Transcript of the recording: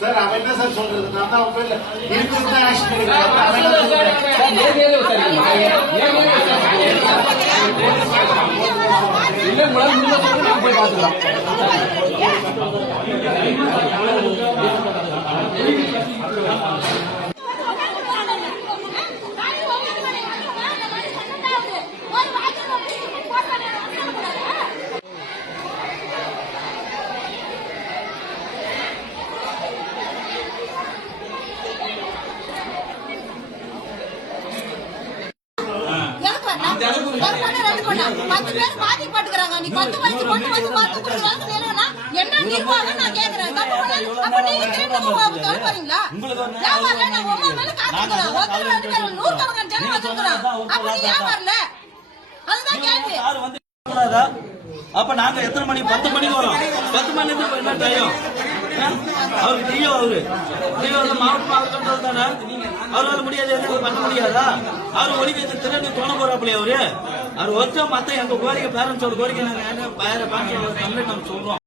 Sir அவன் என்ன sir சொல்றது? நான் தான் அவங்க இருக்கு ஆக்ஷன் எடுக்கிறேன். போய் பார்த்துக்கலாம். என்ன நிர்வாகம் நான் கேக்குறேன். அப்ப நாங்க எத்தனை மணி? 10 மணிக்கு வரோம். 10 மணி என்ன டைம்? அவருக்கு டிஓ, மாவட்ட ஆளுநர் தானே, அவரால் முடியாது, பண்ண முடியாதா? அவர் ஒழிக்க திரண்டு தோண போறாப்புலையே அவரு. அவர் ஒருத்தர் மத்த எங்க கோரிக்கை பேரண்ட்ஸோட கோரிக்கை நாங்க கம்ப்ளைண்ட் நம்ம சொல்றோம்.